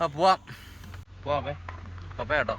പോവാം പോവാമേ പപ്പ കേട്ടോ.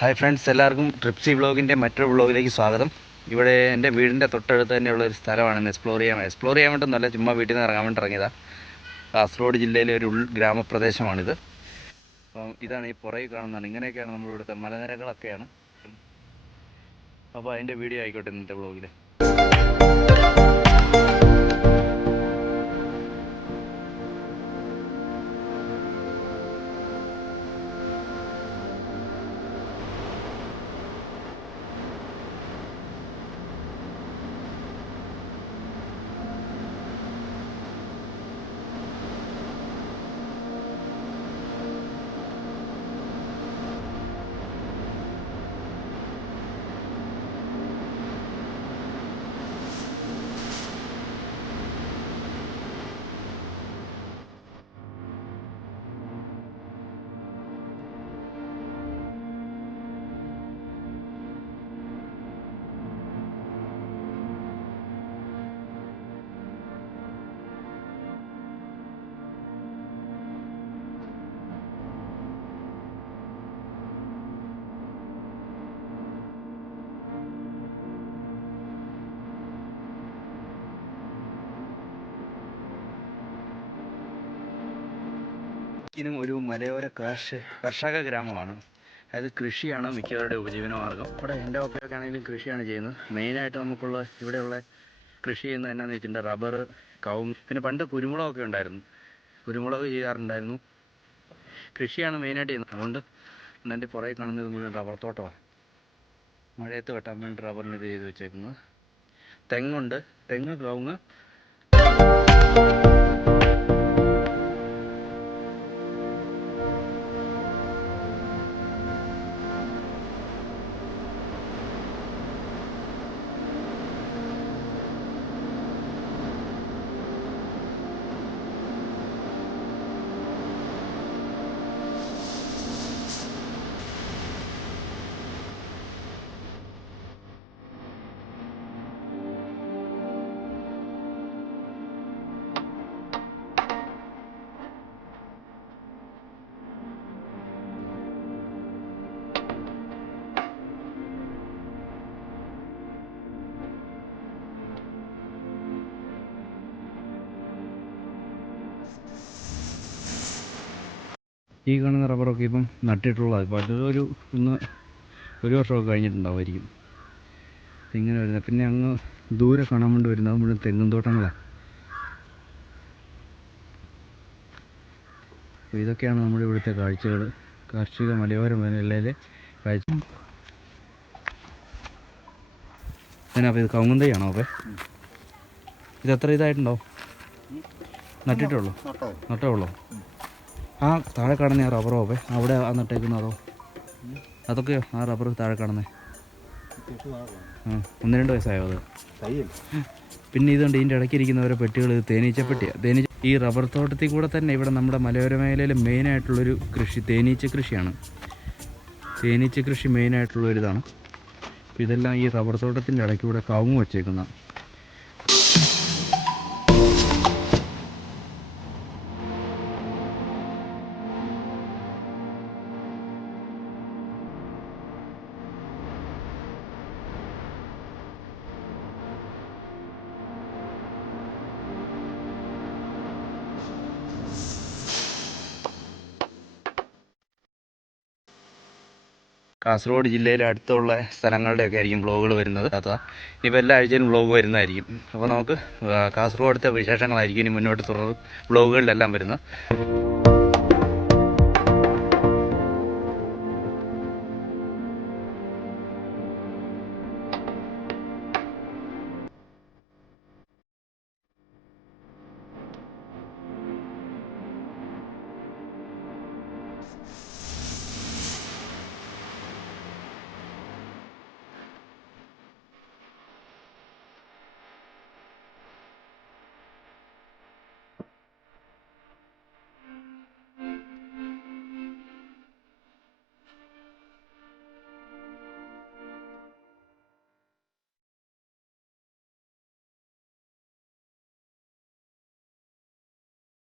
Hi friends, എല്ലാവർക്കും ട്രിപ്സി വ്ളോഗിൻ്റെ മറ്റൊരു വ്ളോഗിലേക്ക് സ്വാഗതം. ഇവിടെ എൻ്റെ വീടിൻ്റെ തൊട്ടടുത്ത് തന്നെയുള്ള ഒരു സ്ഥലമാണ് എക്സ്പ്ലോർ ചെയ്യാൻ വേണ്ടൊന്നുമല്ല, ചുമ്മാ വീട്ടിൽ നിന്ന് ഇറങ്ങാൻ വേണ്ടി ഇറങ്ങിയതാണ്. കാസർഗോഡ് ജില്ലയിലെ ഒരു ഗ്രാമപ്രദേശമാണിത്. അപ്പം ഇതാണ് ഈ പുറകെ കാണുന്നതാണ്. ഇങ്ങനെയൊക്കെയാണ് നമ്മുടെ ഇവിടുത്തെ മലനിരകളൊക്കെയാണ്. അപ്പോൾ അതിൻ്റെ വീഡിയോ ആയിക്കോട്ടെ ഇന്നത്തെ വ്ളോഗിൽ. ഇതും ഒരു മലയോര കർഷക ഗ്രാമമാണ്. അതായത് കൃഷിയാണ് മിക്കവരുടെ ഉപജീവനമാർഗം. ഇവിടെ എൻ്റെ ഒപ്പയൊക്കെ ആണെങ്കിലും കൃഷിയാണ് ചെയ്യുന്നത്. മെയിനായിട്ട് നമുക്കുള്ള ഇവിടെയുള്ള കൃഷി ചെയ്യുന്നത് എന്നാന്ന് വെച്ചിട്ടുണ്ടെങ്കിൽ റബ്ബർ, കവുങ്ങ്, പിന്നെ പണ്ട് കുരുമുളകൊക്കെ ഉണ്ടായിരുന്നു. കുരുമുളക് ചെയ്യാറുണ്ടായിരുന്നു. കൃഷിയാണ് മെയിനായിട്ട് ചെയ്യുന്നത്. അതുകൊണ്ട് എൻ്റെ പുറകെ കാണുന്നത് മുഴുവൻ റബ്ബർ തോട്ടമാണ്. മഴയത്ത് വെട്ടാൻ വേണ്ടി റബ്ബറിന് ഇത് ചെയ്ത് വെച്ചേക്കുന്നത്. തെങ്ങുണ്ട്, തെങ്ങ്, കവുങ്ങ്. ഈ കാണുന്ന റബ്ബറൊക്കെ ഇപ്പം നട്ടിട്ടുള്ളത്. ഇപ്പോൾ അതൊരു ഒരു വർഷമൊക്കെ കഴിഞ്ഞിട്ടുണ്ടാവുമായിരിക്കും ഇങ്ങനെ വരുന്നത്. പിന്നെ അങ്ങ് ദൂരെ കാണാൻ വേണ്ടി വരുന്നത് മുഴുവൻ തെങ്ങും തോട്ടങ്ങളാണ്. അപ്പോൾ ഇതൊക്കെയാണ് നമ്മുടെ ഇവിടുത്തെ കാഴ്ചകൾ, കാർഷിക മലയോര മേഖലയിലെ കാഴ്ച. അപ്പോൾ ഇത് കവുങ്ങും തൈയാണോ? അപ്പോൾ ഇതെത്ര ഇതായിട്ടുണ്ടോ? നട്ടിട്ടുള്ളൂ? നട്ടേ ഉള്ളൂ. ആ താഴെ കാണുന്ന ആ റബ്ബറോ അപ്പോൾ അവിടെ ആ നട്ടേക്കുന്നതോ? അതൊക്കെയോ ആ റബ്ബർ താഴെ കാണുന്നത്? 1-2 വയസ്സായോ അത്? പിന്നെ ഇതുണ്ട്, ഇതിൻ്റെ ഇടയ്ക്കിരിക്കുന്ന ഓരോ പെട്ടികൾ, ഇത് തേനീച്ചപ്പെട്ടിയാണ്. ഈ റബ്ബർ തോട്ടത്തിൽ കൂടെ തന്നെ ഇവിടെ നമ്മുടെ മലയോര മേഖലയിൽ മെയിനായിട്ടുള്ളൊരു കൃഷി തേനീച്ച കൃഷിയാണ്. തേനീച്ച കൃഷി മെയിനായിട്ടുള്ളൊരിതാണ്. ഇതെല്ലാം ഈ റബ്ബർ തോട്ടത്തിൻ്റെ ഇടയ്ക്കൂടെ കവുങ്ങ് വെച്ചേക്കുന്നതാണ്. കാസർഗോഡ് ജില്ലയിലെ അടുത്തുള്ള സ്ഥലങ്ങളുടെയൊക്കെ ആയിരിക്കും വ്ളോഗുകൾ വരുന്നത്. ഇനിയിപ്പോൾ എല്ലാ ആഴ്ചയിലും വ്ളോഗ് വരുന്നതായിരിക്കും. അപ്പോൾ നമുക്ക് കാസർഗോഡത്തെ വിശേഷങ്ങളായിരിക്കും ഇനി മുന്നോട്ട് വ്ളോഗുകളിലെല്ലാം വരുന്നത്.